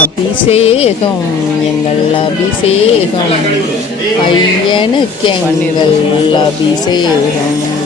அபிஷேகம் எங்கள் அபிஷேகம். ஐயனுக்கு எங்கள் அபிஷேகம்.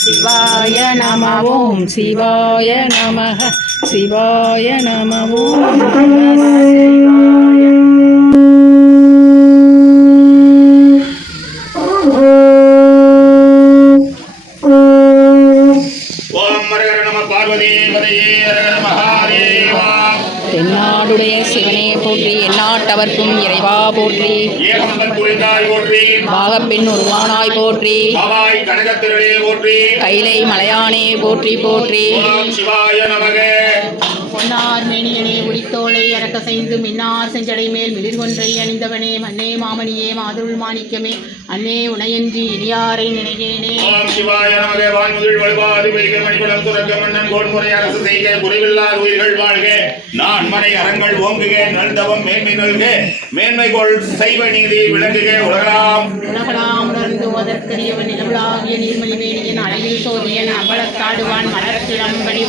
சிவாய நம ஓம் சிவாய நம சிவாய நம ஓம் நம பார்வதி பதையே அரகர மகாதேவா. தென்னாடுடைய சிவனே போற்றி எந்நாட்டவர்க்கும் இறைவா போற்றி. பாகப்பெண் உருவானாய் போற்றி. கைலை மலையானே போற்றி போற்றி. பொன்னார் மேனியனே உடித்தோளை அரக்க செய்து மின்னார் செஞ்சடை மேல் மிளிர்கொன்றை அணிந்தவனே மன்னே மாமணியே மாதுருள் மாணிக்கமே. அன்னே உனையன்றி இனியாரை நினைகேனே ஓம் சிவாய நமக. வான்முகில் வழிபாது வைக மணிக்குளம் துறக்க மன்னன் கோன்முறை அரசு செய்க குறைவில்லாத உயிர்கள் வாழ்க. நான் மனை அறங்கள் ஓங்குக மேன்மை நல்க. மேன்மை கொள் செய்வ நீதி விளங்குக உலகலாம் உலகலாம் உணர்ந்து ஓதற்கரியவன் நிலவுலாகிய நீர்மலி மேனியன் அழகில் சோதியன்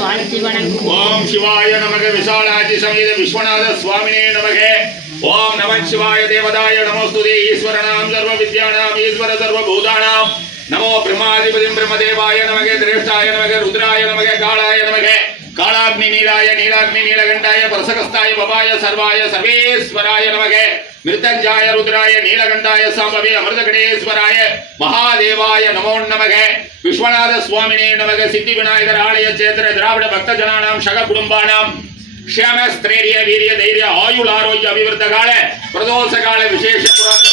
வாழ்த்தி வணங்கும் ஓம் சிவாய நமக. விசாலாட்சி சமேத விஸ்வநாத சுவாமினே நமக. ஓம் நம சிவாய தேவதாய நமோஸ்துதி ஈஸ்வரனாம் சர்வ வித்யானாம் ஈஸ்வர சர்வ பூதானாம் நமோ பிரம்மாதிபதிம் பிரம்மதேவாய நமகே திரேஷ்டாய நமகே ருத்ராய நமகே காளாய நமகே. காளாக்னி நீலாய நீலாக்னி நீலகண்டாய பிரசகஸ்தாய பபாய சர்வாய சர்வேஸ்வராய நமகே. மிருத்தஞ்சாய ருத்ராய நீலகண்டாய சாம்பவே அமிர்த அமிர்தகணேஸ்வராய மகாதேவாய நமோ நமக. விஸ்வநாத சுவாமினே நமக சித்தி விநாயகர் ஆலய சேத்திர திராவிட பக்த ஜனானாம் சக குடும்பானாம். ಕ್ಷೇಮ ಸ್ಥೈರ್ಯ ವೀರ್ಯ ಧೈರ್ಯ ಆಯುಳ್ ಆರೋಗ್ಯ ಅಭಿವೃದ್ಧ ಕಾಲ ಪ್ರದೋಷ ಕಾಲ ವಿಶೇಷ ಪುರಾತನ